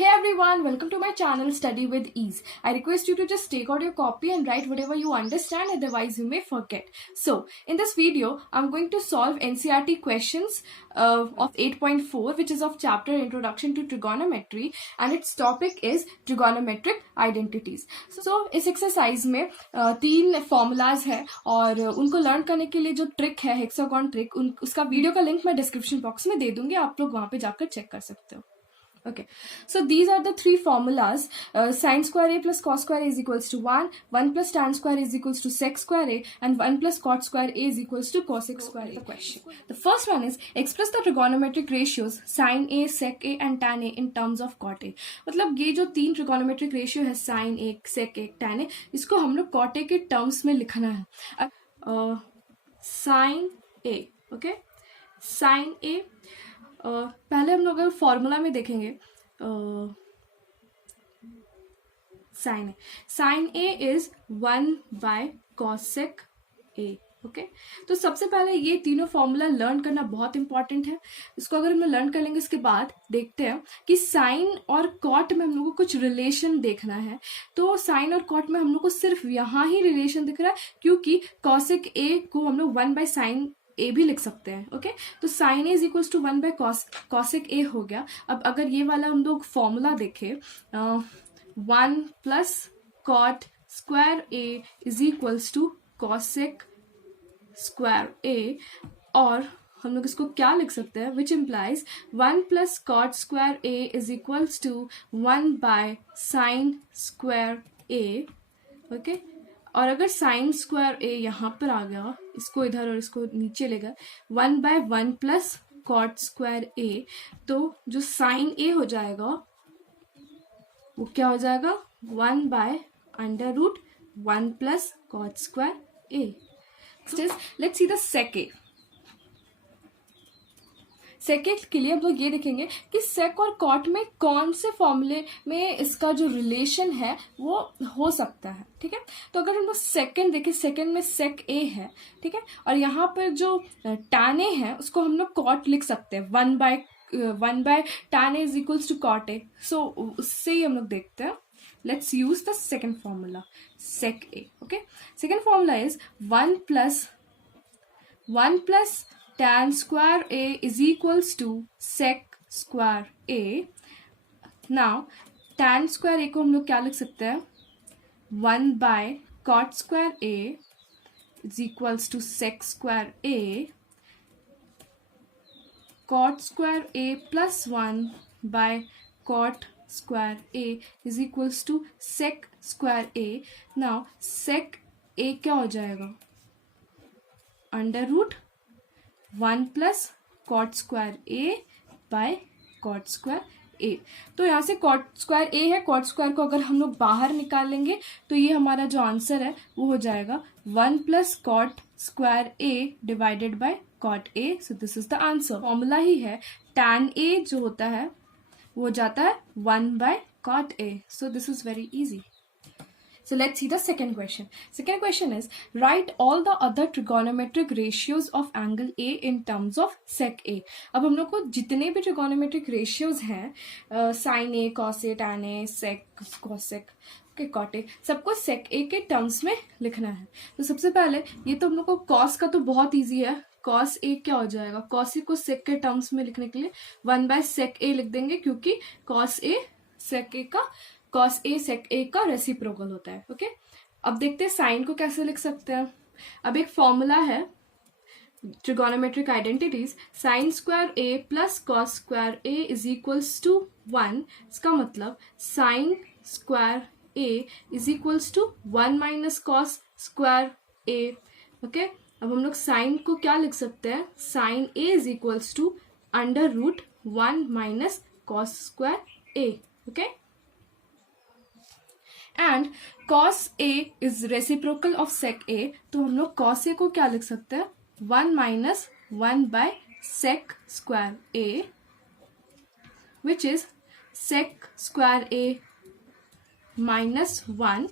Hey everyone, welcome to my channel Study with Ease. I request you to just take out your copy and write whatever you understand, otherwise you may forget. So, in this video, I'm going to solve NCERT questions of 8.4, which is of chapter Introduction to Trigonometry, and its topic is Trigonometric Identities. So, इस exercise में तीन formulas है और उनको learn करने के लिए जो trick है, hexagon trick, उसका video का link मैं description box में दे दूंगी, आप लोग वहाँ पे जाकर check कर सकते हो. Okay, so these are the three formulas. Sin square a plus cos square a is equals to 1, 1 plus tan square a is equals to sec square a, and 1 plus cot square a is equals to cosec square a. The question. The first one is express the trigonometric ratios sin a, sec a and tan a in terms of cot a. मतलब ये जो तीन trigonometric ratio है sin a, sec a, tan a, इसको हम लोग cot a के terms में लिखना है. Sin a, okay? Sin a. पहले हम लोग अगर फॉर्मूला में देखेंगे sine A is 1 by cosec A. Okay, तो सबसे पहले ये तीनों फॉर्मूला लर्न करना बहुत इंपॉर्टेंट है. इसको अगर हम लर्न कर लेंगे उसके बाद देखते हैं कि साइन और कॉट में हम लोग को कुछ रिलेशन देखना है. तो साइन और कॉट में हम लोग को सिर्फ यहाँ ही रिलेशन दिख रहा है क्योंकि कॉसेक ए को हम लोग 1 बाय साइन ए भी लिख सकते हैं. ओके, तो sine A is equals to 1 by cosec A हो गया. अब अगर ये वाला हम लोग फॉर्मूला देखें 1 plus cot square A is equals to cosec square a, और हम लोग इसको क्या लिख सकते हैं, which implies 1 plus cot square A is equals to 1 by sine square A. Okay, और अगर साइन स्क्वायर ए यहाँ पर आ गया, इसको इधर और इसको नीचे लेगा 1 bye 1 plus cot square a, तो जो साइन ए हो जाएगा वो क्या हो जाएगा 1 by under root 1 plus cot square A. Let's see the sec A. Second के लिए हम लोग ये देखेंगे कि सेक और कॉट में कौन से फॉर्मूले में इसका जो रिलेशन है वो हो सकता है. ठीक है, तो अगर हम लोग सेकेंड देखें, सेकेंड में सेक ए है. ठीक है, और यहाँ पर जो टैन ए है उसको हम लोग कॉट लिख सकते हैं 1 by tan a is equals to cot A. So उससे ही हम लोग देखते हैं. Let's use the second formula sec a. Okay, second formula is 1 plus tan square a is equals to sec square a. Now tan square a को हम लोग क्या लिख सकते हैं 1 by cot square a is equals to sec square a. Cot square a plus 1 by cot square a is equals to sec square a. Now sec a क्या हो जाएगा under root 1 plus cot square a by cot square a. तो यहाँ से cot square ए है, cot square को अगर हम लोग बाहर निकाल लेंगे तो ये हमारा जो आंसर है वो हो जाएगा 1 plus cot square a divided by cot A. So this is the answer. Formula ही है टैन ए जो होता है वो हो जाता है 1 by cot A. So this is very easy. So let's see the second question. Second question is write all the other trigonometric ratios of angle A in terms of sec A. अब हम लोग को जितने भी trigonometric ratios हैं sin A, cos A, tan A, sec, cosec, cot A, सबको sec A के terms में लिखना है. तो सबसे पहले ये तो हम लोग को cos का तो बहुत easy है. cos A क्या हो जाएगा, cos A को sec के terms में लिखने के लिए 1 by sec A लिख देंगे क्योंकि cos A sec A का cos A sec A का रेसिप्रोकल होता है. ओके, अब देखते हैं साइन को कैसे लिख सकते हैं. अब एक फॉर्मूला है trigonometric identities sine square A plus cos square A is equals to 1. इसका मतलब sine square A is equals to 1 minus cos square A. Okay, अब हम लोग साइन को क्या लिख सकते हैं, sine A is equals to under root 1 minus cos square A. Okay, and cos A is reciprocal of sec A, तो हम लोग cos A को क्या लिख सकते हैं 1 minus 1 by sec square A, which is sec square A minus 1,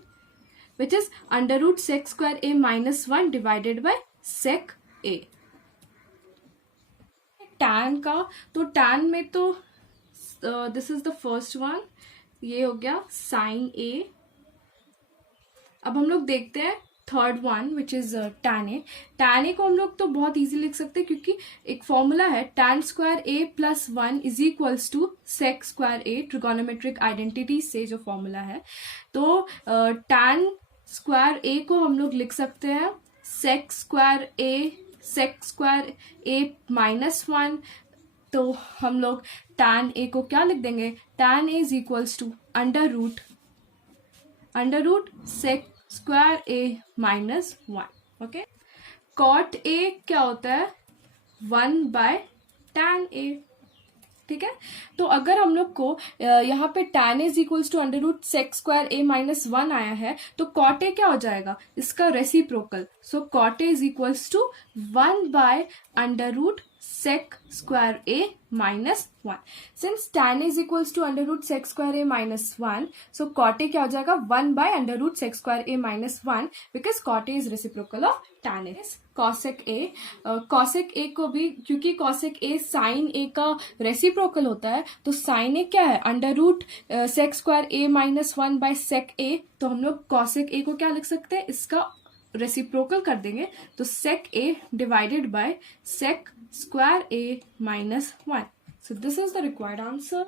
which is under root sec square A minus 1 divided by sec A. tan का, तो tan में तो this is the first one, ये हो गया साइन ए। अब हम लोग देखते हैं third one which is tan A. tan ए को हम लोग तो बहुत इजी लिख सकते हैं क्योंकि एक फॉर्मूला है tan square A plus 1 is equals to sec square A, trigonometric identity से जो फॉर्मूला है। तो tan स्क्वायर ए को हम लोग लिख सकते हैं sec स्क्वायर ए माइनस 1। तो हम लोग tan ए को क्या लिख देंगे, tan A is equals to under root sec square A minus 1। Okay, cot A क्या होता है 1 बाय tan ए। ठीक है, तो अगर हम लोग को यहाँ पे tan is equals to under root sec square A minus 1 आया है, तो कॉट ए क्या हो जाएगा, इसका reciprocal. So cot A is equals to 1 by under root sec square A minus 1। Since tan is equals to under root sec square A minus 1, so cot A क्या हो जाएगा 1 by under root sec square A minus 1, because cot A is reciprocal of tan A. cosec A को भी, क्योंकि cosec ए sin ए का reciprocal होता है, तो sin ए क्या है under root sec square A minus 1 by sec ए। तो हम लोग cosec ए को क्या लिख सकते हैं, इसका रेसिप्रोकल कर देंगे, तो sec a divided by sec square a minus 1. So this is the required answer.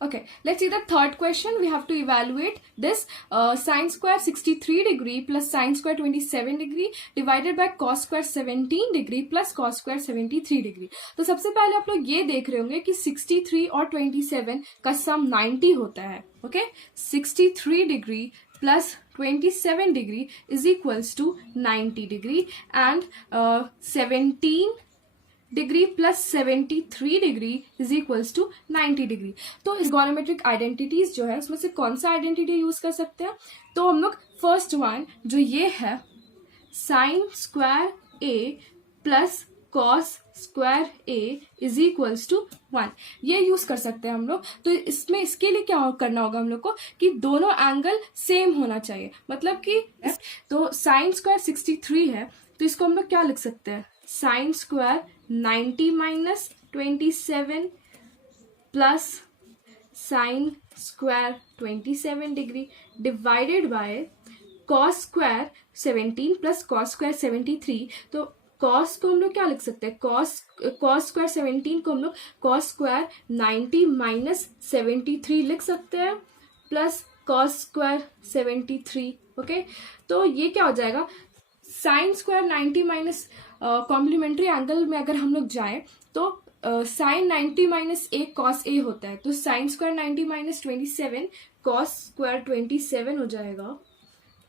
Okay, let's see the third question. We have to evaluate this sin square 63 degree plus sin square 27 degree divided by cos square 17 degree plus cos square 73 degree. तो सबसे पहले आप लोग ये देख रहे होंगे कि 63 और 27 का सम 90 होता है. Okay, 63 degree plus 27 degree is equals to 90 degree and 17 degree plus 73 degree is equals to 90 degree. तो इस ट्रिगोनोमेट्रिक आइडेंटिटीज जो है उसमें से कौन सा आइडेंटिटी यूज कर सकते हैं, तो हम लोग फर्स्ट वन जो ये है sine square A plus cos square A is equals to 1, ये यूज कर सकते हैं हम लोग. तो इसमें इसके लिए क्या करना होगा हम लोग को कि दोनों एंगल सेम होना चाहिए. मतलब कि तो साइन स्क्वायर 63 है, तो इसको हम लोग क्या लिख सकते हैं, sign square 90 minus 27 plus sine square 27 degree divided by cos square 17 plus cos square 73. तो कॉस को हम लोग क्या लिख सकते हैं, कॉस स्क्वायर 17 को हम लोग कॉस स्क्वायर 90 माइनस 73 लिख सकते हैं प्लस कॉस स्क्वायर 73. ओके, तो ये क्या हो जाएगा, sine square 90 minus complementary angle में अगर हम लोग जाएं तो sine 90 minus A cos A होता है. तो sine square 90 minus 27 cos square 27 हो जाएगा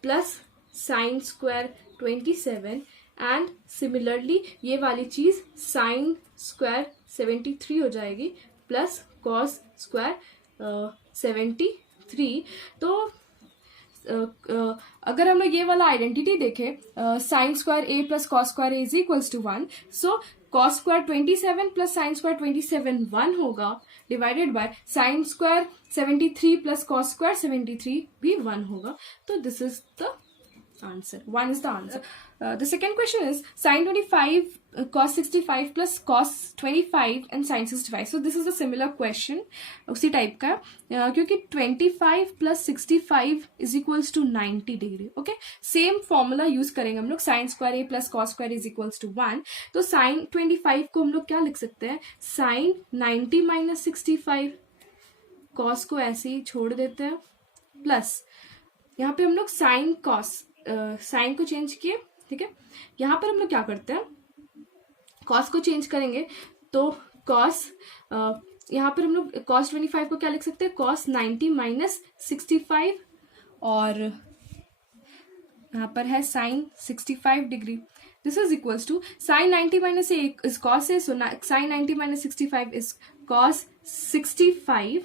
plus sine square 27 and similarly ये वाली चीज साइन स्क्वायर 73 हो जाएगी प्लस कॉस स्क्वायर 73. तो अगर हम लोग ये वाला आइडेंटिटी देखें sine square A plus cos square A is equals to 1, so cos square 27 plus sine square 27 1 होगा divided by sine square 73 plus cos square 73 भी 1 होगा. तो this is the answer. 1 is the answer. The second question is sin 25 cos 65 plus cos 25 and sin 65. So this is a similar question. उसी type का क्योंकि 25 plus 65 is equals to 90 degree. Okay, same formula use करेंगे हम लोग, sine square A plus cos square is equals to 1. तो sign 25 को हम लोग क्या लिख सकते हैं, साइन 90 माइनस 65, कॉस को ऐसे ही छोड़ देते हैं प्लस यहाँ पे हम लोग साइन कॉस साइन को चेंज किए. ठीक है, यहाँ पर हम लोग क्या करते हैं, कॉस को चेंज करेंगे तो कॉस यहाँ पर हम लोग कॉस 25 को क्या लिख सकते हैं, कॉस 90 माइनस 65 और यहाँ पर है sine 65 degree. This is equals to sine 90 minus A is cos A, so sine 90 minus 65 is cos 65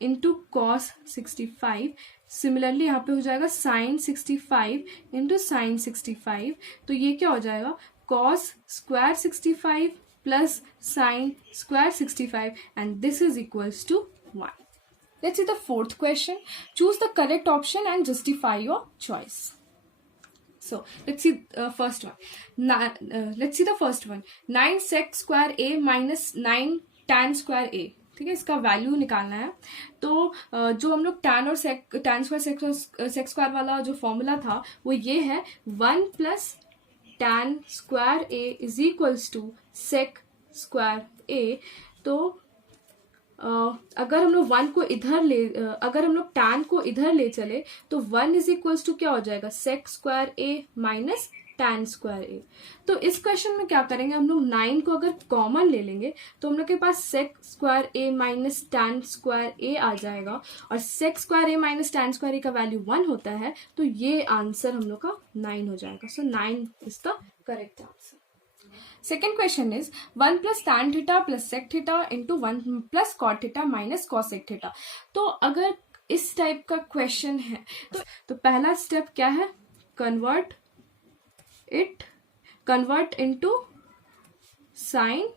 into cos 65. Similarly यहाँ पे हो जाएगा साइन 65 इंटू साइन 65. तो ये क्या हो जाएगा, cos square 65 plus sine square 65 and this is equals to 1. Let's see the fourth question. Choose the correct option and justify your choice. So let's see first one. Let's see the first one. 9 sec square a minus 9 tan square a. ठीक है, इसका value निकालना है। तो जो हम लोग tan और tan स्क्वायर सेक स्क्वायर वाला जो फॉर्मूला था वो ये है 1 plus tan square A is equals to sec square a. तो अगर हम लोग अगर हम लोग tan को इधर ले चले तो 1 इज इक्वल्स टू क्या हो जाएगा, सेक square A minus tan square a. तो इस क्वेश्चन में क्या करेंगे, हम लोग 9 को अगर कॉमन ले लेंगे तो हम लोग के पास सेक square A minus tan square ए आ जाएगा, और सेक square A minus tan square ए का वैल्यू 1 होता है, तो ये आंसर हम लोग का 9 हो जाएगा। सो 9 is the correct answer. Second question is 1 plus tan theta plus sec theta into 1 plus cot theta minus cosec theta। तो अगर इस टाइप का क्वेश्चन है तो पहला स्टेप क्या है, convert into sine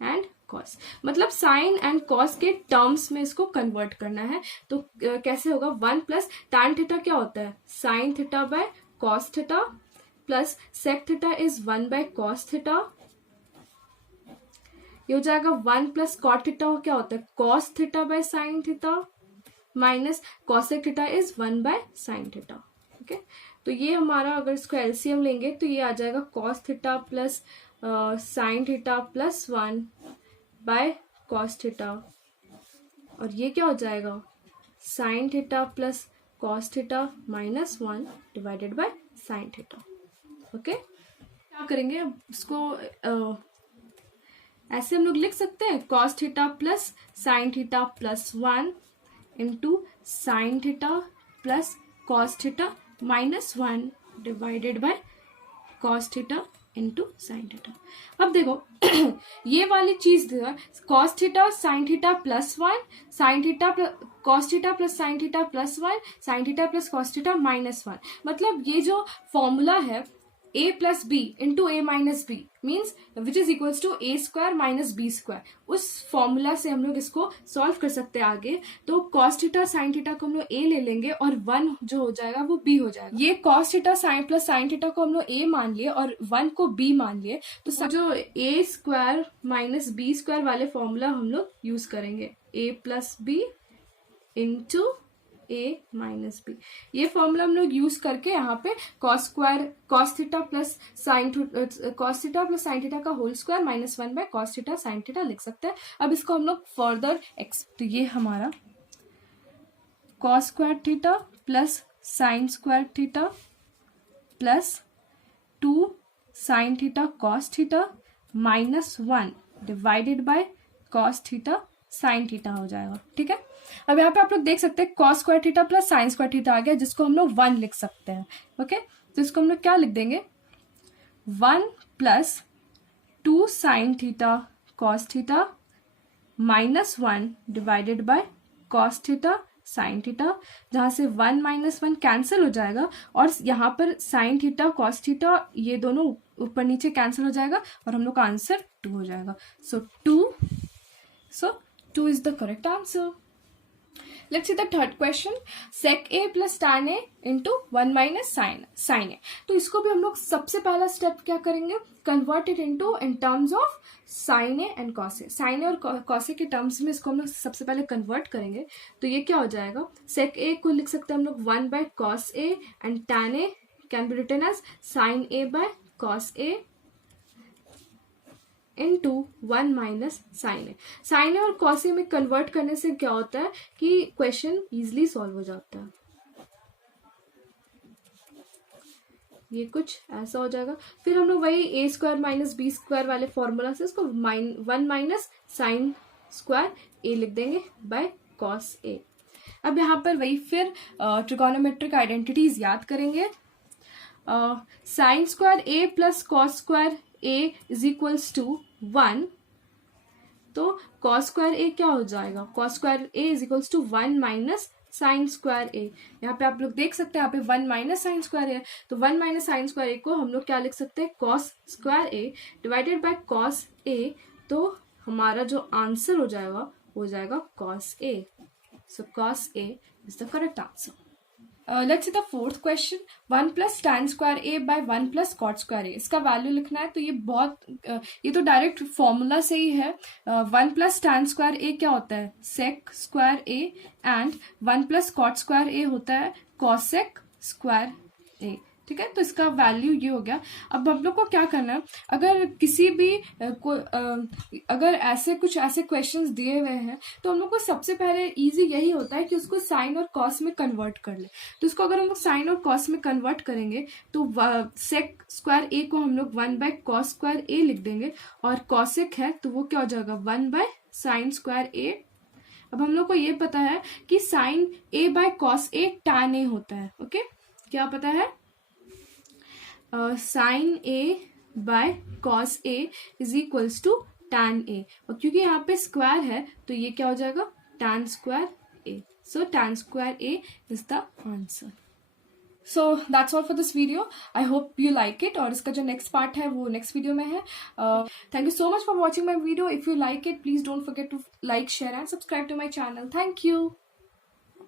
and cos, मतलब साइन एंड कॉस के टर्म्स में इसको कन्वर्ट करना है। तो कैसे होगा, 1 प्लस tan थीटा क्या होता है, sine theta by cos theta, plus sec theta is 1 by cos theta, ये हो जाएगा 1 प्लस कॉट थीटा क्या होता है, cos theta by sine theta, minus cosec theta is 1 by sine theta. Okay, तो ये हमारा अगर इसको एलसीएम लेंगे तो ये आ जाएगा cos theta plus sine theta plus 1 by cos theta, और ये क्या हो जाएगा, sign theta plus cos theta minus 1 divided by sine theta. Okay, क्या करेंगे अब इसको ऐसे हम लोग लिख सकते हैं, cos theta plus sine theta plus 1 into sine theta plus cos theta minus 1 divided by cos theta into sine theta. अब देखो ये वाली चीज cos theta sine theta plus 1, sine theta cos theta plus sine theta plus 1, sine theta plus cos theta minus 1, मतलब ये जो formula है a plus B into A minus B means which is equals to A square minus b square, उस formula से हम लोग इसको solve कर सकते हैं आगे। तो कॉस थीटा साइन थीटा को हम लोग ए ले लेंगे और 1 जो हो जाएगा वो बी हो जाएगा। ये cos theta sign plus sine theta को हम लोग ए मान लिए और 1 को बी मान लिए, तो जो a square minus b square वाले फॉर्मूला हम लोग यूज करेंगे, a plus B into A minus b. ये फॉर्मूला हम लोग यूज करके यहाँ पे cos theta plus sine theta का whole square minus 1 by cos theta sine theta लिख सकते हैं। अब इसको हम लोग फर्दर तो ये हमारा cos square theta plus sine square theta plus 2 sign theta cos theta minus 1 divided by cos theta sine theta हो जाएगा। ठीक है, अब यहाँ पे आप लोग देख सकते हैं cos square theta plus sine square theta आ गया, जिसको हम लोग 1 लिख सकते हैं। ओके, तो इसको हम लोग क्या लिख देंगे, 1 plus 2 sign theta cos theta minus 1 divided by cos theta sine theta, जहां से 1 माइनस 1 कैंसिल हो जाएगा और यहाँ पर साइन थीटा कॉस थीटा ये दोनों ऊपर नीचे कैंसिल हो जाएगा और हम लोग का आंसर 2 हो जाएगा। सो 2 is the correct answer. Let's see the third question. Sec a plus tan a into 1 minus sin a. तो इसको भी हम लोग सबसे पहला स्टेप क्या करेंगे, convert it into in terms of sine a and cos a. Sine a और कॉस ए के टर्म्स में इसको हम लोग सबसे पहले कन्वर्ट करेंगे। तो ये क्या हो जाएगा, सेक ए को लिख सकते हैं हम लोग 1 by cos a and tan a can be written as sine a by cos a into 1 minus sine a. Sine a और कॉस ए में कन्वर्ट करने से क्या होता है कि क्वेश्चन इजीली सॉल्व हो जाता है। ये कुछ ऐसा हो जाएगा। फिर हम लोग वही ए स्क्वायर माइनस बी स्क्वायर वाले फॉर्मूला से इसको 1 माइनस साइन स्क्वायर ए लिख देंगे बाय कॉस ए। अब यहाँ पर वही फिर ट्रिगोनोमेट्रिक आइडेंटिटीज याद करेंगे। Sine square A plus cos square a is equals to 1, तो कॉस स्क्वायर ए क्या हो जाएगा, cos square A is equals to 1 minus sine square a. यहाँ पे आप लोग देख सकते हैं यहाँ पे 1 माइनस साइन स्क्वायर है, तो 1 माइनस साइन स्क्वायर ए को हम लोग क्या लिख सकते हैं, cos square a divided by cos a. तो हमारा जो आंसर हो जाएगा वो हो जाएगा cos A. So cos a is the correct answer. Let's see the fourth question, 1 plus tan square a by 1 plus cot square a, इसका value लिखना है। तो ये बहुत ये तो डायरेक्ट फॉर्मूला से ही है। 1 प्लस tan स्क्वायर ए क्या होता है, sec square a, and 1 plus cot square a होता है कॉसेक स्क्वायर ए। ठीक है, तो इसका वैल्यू ये हो गया। अब हम लोग को क्या करना है, अगर किसी भी अगर ऐसे क्वेश्चंस दिए हुए हैं तो हम लोग को सबसे पहले इजी यही होता है कि उसको साइन और कॉस में कन्वर्ट कर ले। तो इसको अगर हम लोग साइन और कॉस में कन्वर्ट करेंगे तो सेक स्क्वायर ए को हम लोग 1 बाय कॉस स्क्वायर ए लिख देंगे, और कॉसेक है तो वो क्या हो जाएगा 1 बाय साइन स्क्वायर ए। अब हम लोग को ये पता है कि sine a by cos a tan a होता है। ओके, क्या पता है, sine a by cos a is equals to tan a, और क्योंकि यहाँ पे स्क्वायर है तो ये क्या हो जाएगा tan square A. So tan square A is the answer. So that's all for this video, I hope you like it, और इसका जो नेक्स्ट पार्ट है वो नेक्स्ट वीडियो में है। Thank you so much for watching my video. If you like it please don't forget to like, share and subscribe to my channel. Thank you.